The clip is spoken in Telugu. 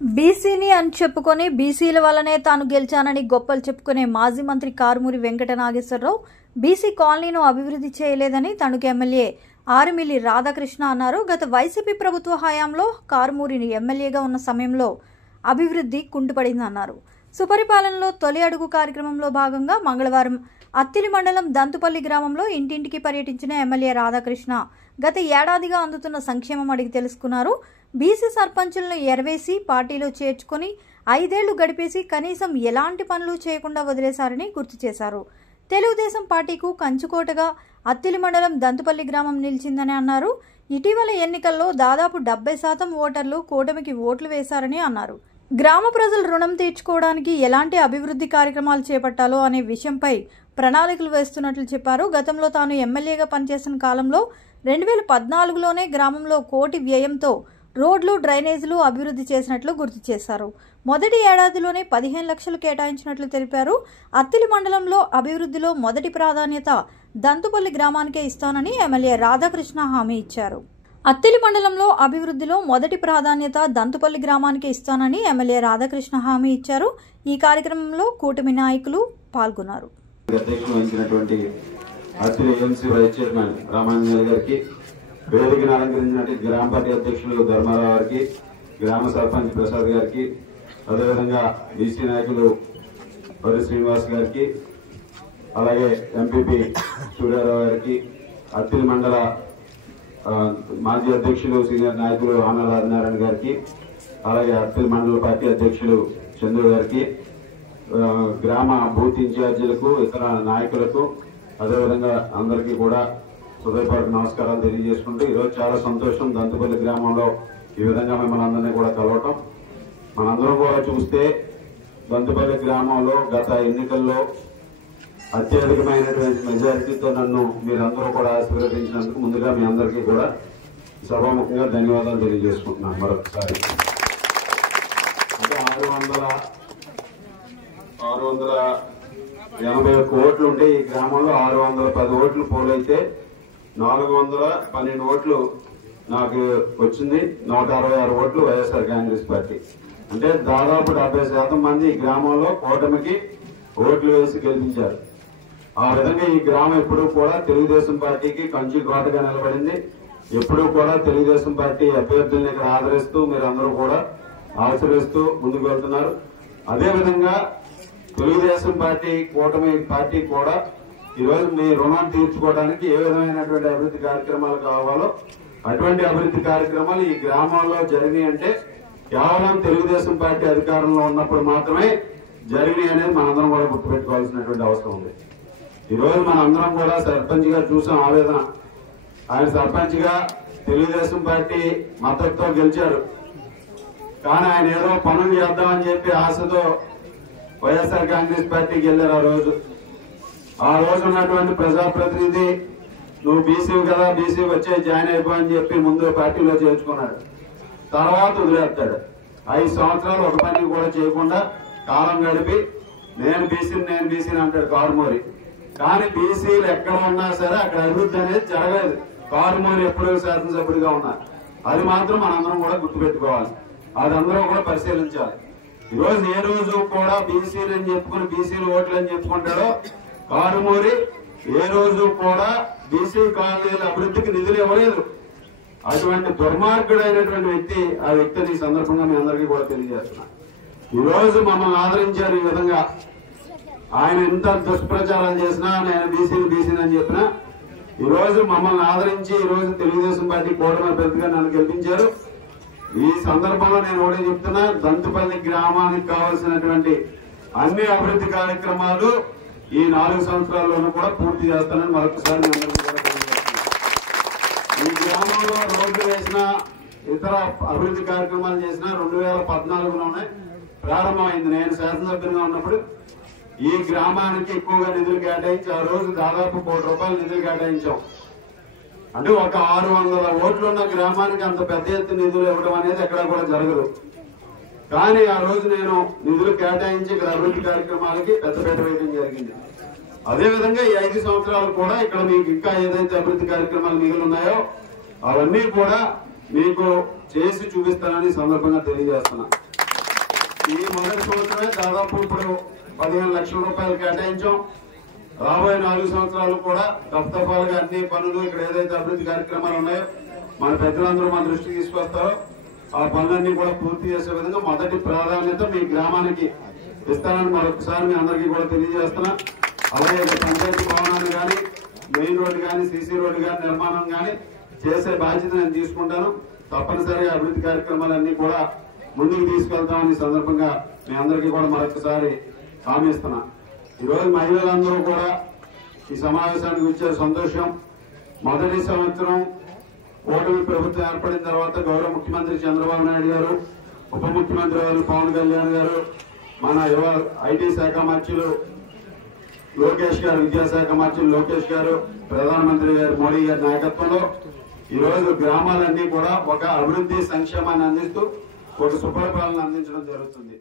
బీసీని అని చెప్పుకొని బీసీల వల్లనే తాను గెలిచానని గొప్పలు చెప్పుకునే మాజీ మంత్రి కారుమూరి వెంకట నాగేశ్వరరావు బీసీ కాలనీను అభివృద్ధి చేయలేదని తణుకు ఎమ్మెల్యే ఆరుమిల్లి రాధాకృష్ణ అన్నారు. గత వైసీపీ ప్రభుత్వ హయాంలో కారుమూరిని ఎమ్మెల్యేగా ఉన్న సమయంలో అభివృద్ధి కుంటుపడిందన్నారు. సుపరిపాలనలో తొలి అడుగు కార్యక్రమంలో భాగంగా మంగళవారం అత్తిలి మండలం దంతుపల్లి గ్రామంలో ఇంటింటికి పర్యటించిన ఎమ్మెల్యే రాధాకృష్ణ గత ఏడాదిగా అందుతున్న సంక్షేమం అడిగి తెలుసుకున్నారు. బీసీ సర్పంచులను ఎరవేసి పార్టీలో చేర్చుకొని 5 ఏళ్లు గడిపేసి కనీసం ఎలాంటి పనులు చేయకుండా వదిలేశారని గుర్తు చేశారు. తెలుగుదేశం పార్టీకు కంచుకోటగా అత్తిలి మండలం దంతుపల్లి గ్రామం నిలిచిందని అన్నారు. ఇటీవల ఎన్నికల్లో దాదాపు 70% ఓటర్లు కూటమికి ఓట్లు వేశారని అన్నారు. గ్రామ ప్రజలు రుణం తీర్చుకోవడానికి ఎలాంటి అభివృద్ధి కార్యక్రమాలు చేపట్టాలో అనే విషయంపై ప్రణాళికలు వేస్తున్నట్లు చెప్పారు. గతంలో తాను ఎమ్మెల్యేగా పనిచేసిన కాలంలో 2014లోనే గ్రామంలో 1 కోటి వ్యయంతో రోడ్లు, డ్రైనేజీలు అభివృద్ధి చేసినట్లు గుర్తు చేశారు. మొదటి ఏడాదిలోనే 15 లక్షలు కేటాయించినట్లు తెలిపారు. అత్తిలి మండలంలో అభివృద్ధిలో మొదటి ప్రాధాన్యత దంతుపల్లి గ్రామానికే ఇస్తానని ఎమ్మెల్యే రాధాకృష్ణ హామీ ఇచ్చారు. అత్తిలి మండలంలో అభివృద్ధిలో మొదటి ప్రాధాన్యత దంతుపల్లి గ్రామానికి ఇస్తానని ఎమ్మెల్యే రాధాకృష్ణ హామీ ఇచ్చారు. ఈ కార్యక్రమంలో కూటమి నాయకులు పాల్గొన్నారు. వేదికను అలంకరించినట్టు గ్రామ పార్టీ అధ్యక్షులు ధర్మారావు గారికి, గ్రామ సర్పంచ్ ప్రసాద్ గారికి, అదేవిధంగా బీసీ నాయకులు వరి శ్రీనివాస్ గారికి, అలాగే ఎంపీపీ సూర్యారావు గారికి, అత్తిలి మండల మాజీ అధ్యక్షులు సీనియర్ నాయకులు ఆనల ఆదినారాయణ గారికి, అలాగే అత్తిలి మండల పార్టీ అధ్యక్షులు చంద్రు గారికి, గ్రామ బూత్ ఇన్ఛార్జీలకు, ఇతర నాయకులకు, అదేవిధంగా అందరికీ కూడా హృదయపూర్వక నమస్కారాలు తెలియజేసుకుంటూ ఈరోజు చాలా సంతోషం దంతుపల్లి గ్రామంలో ఈ విధంగా మిమ్మల్ని అందరినీ కూడా కలవటం. మనందరం కూడా చూస్తే దంతుపల్లి గ్రామంలో గత ఎన్నికల్లో అత్యధికమైనటువంటి మెజారిటీతో నన్ను మీరందరూ కూడా ఆశీర్వదించినందుకు ముందుగా మీ అందరికీ కూడా సభాముఖంగా ధన్యవాదాలు తెలియజేసుకుంటున్నాను. మరొకసారి అంటే 681 ఓట్లు ఉంటే ఈ గ్రామంలో 610 ఓట్లు పోలైతే 412 ఓట్లు నాకు వచ్చింది. 166 ఓట్లు వైఎస్ఆర్ కాంగ్రెస్ పార్టీ. అంటే దాదాపు 70% మంది ఈ గ్రామంలో కూటమికి ఓట్లు వేసి గెలిపించారు. ఆ విధంగా ఈ గ్రామం ఎప్పుడూ కూడా తెలుగుదేశం పార్టీకి కంచుకోటగా నిలబడింది. ఎప్పుడూ కూడా తెలుగుదేశం పార్టీ అభ్యర్థుల్ని ఇక్కడ ఆదరిస్తూ మీరందరూ కూడా ఆశీర్వదిస్తూ ముందుకు వెళ్తున్నారు. అదేవిధంగా తెలుగుదేశం పార్టీ కూటమి పార్టీ కూడా ఈరోజు మీ రుణం తీర్చుకోవడానికి ఏ విధమైనటువంటి అభివృద్ధి కార్యక్రమాలు కావాలో అటువంటి అభివృద్ధి కార్యక్రమాలు ఈ గ్రామాల్లో జరిగినాయి. అంటే కేవలం తెలుగుదేశం పార్టీ అధికారంలో ఉన్నప్పుడు మాత్రమే జరిగినాయి అనేది మనందరం కూడా గుర్తుపెట్టుకోవాల్సినటువంటి అవసరం ఉంది. ఈరోజు మనందరం కూడా సర్పంచ్ గా చూసాం ఆవేదన. ఆయన సర్పంచ్ గా తెలుగుదేశం పార్టీ మద్దతుతో గెలిచారు. కానీ ఆయన ఏదో పనులు చేద్దామని చెప్పి ఆశతో వైఎస్ఆర్ కాంగ్రెస్ పార్టీకి వెళ్ళారు. ఆ రోజు ఉన్నటువంటి ప్రజాప్రతినిధి నువ్వు బీసీ కదా, బీసీ వచ్చే జాయిన్ అయిపోయని చెప్పి ముందు పార్టీలో చేర్చుకున్నాడు. తర్వాత వదిలేస్తాడు. 5 సంవత్సరాలు ఒక పని కూడా చేయకుండా కాలం గడిపి నేను బీసీని అంటాడు కారుమూరి. కానీ బీసీలు ఎక్కడ ఉన్నా సరే అక్కడ అభివృద్ధి అనేది జరగలేదు. కారుమూరి ఎప్పుడు శాసనసభ్యుడిగా ఉన్నారు. అది మాత్రం మనందరం కూడా గుర్తుపెట్టుకోవాలి. అది అందరూ కూడా పరిశీలించాలి. ఈరోజు ఏ రోజు కూడా బీసీలు అని చెప్పుకుని బీసీలు ఓట్లు అని చెప్పుకుంటాడో కారుమూరి ఏ రోజు కూడా బీసీ కాలనీల అభివృద్ధికి నిధులు ఇవ్వలేదు. అటువంటి దుర్మార్గుడైనటువంటి వ్యక్తి ఆ వ్యక్తిని ఈ సందర్భంగా మీ అందరికీ కూడా తెలియజేస్తున్నా. ఈ రోజు మమ్మల్ని ఆదరించారు. ఈ విధంగా ఆయన ఎంత దుష్ప్రచారాలు చేసినా నేను బీసీని అని చెప్పినా ఈ రోజు మమ్మల్ని ఆదరించి ఈ రోజు తెలుగుదేశం పార్టీ కూటమి అభ్యర్థిగా నన్ను గెలిపించారు. ఈ సందర్భంలో నేను ఒకటే చెప్తున్నా, దంతుపల్లి గ్రామానికి కావాల్సినటువంటి అన్ని అభివృద్ధి కార్యక్రమాలు ఈ 4 సంవత్సరాల్లోనూ కూడా పూర్తి చేస్తానని మరొకసారి ఈ గ్రామంలో రోడ్లు వేసిన ఇతర అభివృద్ధి కార్యక్రమాలు చేసిన 2014లోనే ప్రారంభమైంది. నేను శాసనసభ్యునిగా ఉన్నప్పుడు ఈ గ్రామానికి ఎక్కువగా నిధులు కేటాయించి ఆ రోజు దాదాపు 1 కోటి రూపాయలు నిధులు కేటాయించాం. అంటే ఒక 600 ఓట్లు ఉన్న గ్రామానికి అంత పెద్ద ఎత్తున నిధులు ఇవ్వడం అనేది ఎక్కడా కూడా జరగదు. కానీ ఆ రోజు నేను నిధులు కేటాయించి ఇక్కడ అభివృద్ధి కార్యక్రమాలకి పెద్దపీట వేయడం జరిగింది. అదేవిధంగా ఈ 5 సంవత్సరాలు కూడా ఇక్కడ మీకు ఇంకా ఏదైతే అభివృద్ధి కార్యక్రమాలు మిగిలి ఉన్నాయో అవన్నీ కూడా మీకు చేసి చూపిస్తానని సందర్భంగా తెలియజేస్తున్నా. ఈ మొదటి సంవత్సరమే దాదాపు ఇప్పుడు 15 లక్షల రూపాయలు కేటాయించాం. రాబోయే 4 సంవత్సరాలు కూడా దఫదఫాలుగా అన్ని పనులు ఇక్కడ ఏదైతే అభివృద్ధి కార్యక్రమాలు ఉన్నాయో మన పెద్దలందరూ మన దృష్టికి తీసుకొస్తారో ఆ పనులన్నీ కూడా పూర్తి చేసే విధంగా మొదటి ప్రాధాన్యత మీ గ్రామానికి ఇస్తానని మరొకసారి మీ అందరికీ కూడా తెలియజేస్తున్నా. అలాగే పంచాయతీ భవనాన్ని కానీ, మెయిన్ రోడ్డు కానీ, సీసీ రోడ్డు కానీ నిర్మాణం కానీ చేసే బాధ్యత నేను తీసుకుంటాను. తప్పనిసరిగా అభివృద్ధి కార్యక్రమాలన్నీ కూడా ముందుకు తీసుకెళ్తామని సందర్భంగా మీ అందరికీ కూడా మరొకసారి హామీ ఇస్తున్నా. ఈరోజు మహిళలందరూ కూడా ఈ సమావేశానికి వచ్చారు, సంతోషం. మొదటి సంవత్సరం కూటమి ప్రభుత్వం ఏర్పడిన తర్వాత గౌరవ ముఖ్యమంత్రి చంద్రబాబు నాయుడు గారు, ఉప ముఖ్యమంత్రి గారు పవన్ కళ్యాణ్ గారు, మన యువ ఐటీ శాఖ మంత్రులు లోకేష్ గారు, విద్యాశాఖ మంత్రులు లోకేష్ గారు, ప్రధానమంత్రి గారు మోడీ గారి నాయకత్వంలో ఈరోజు గ్రామాలన్నీ కూడా ఒక అభివృద్ధి సంక్షేమాన్ని అందిస్తూ ఒక సుపరిపాలన అందించడం జరుగుతుంది.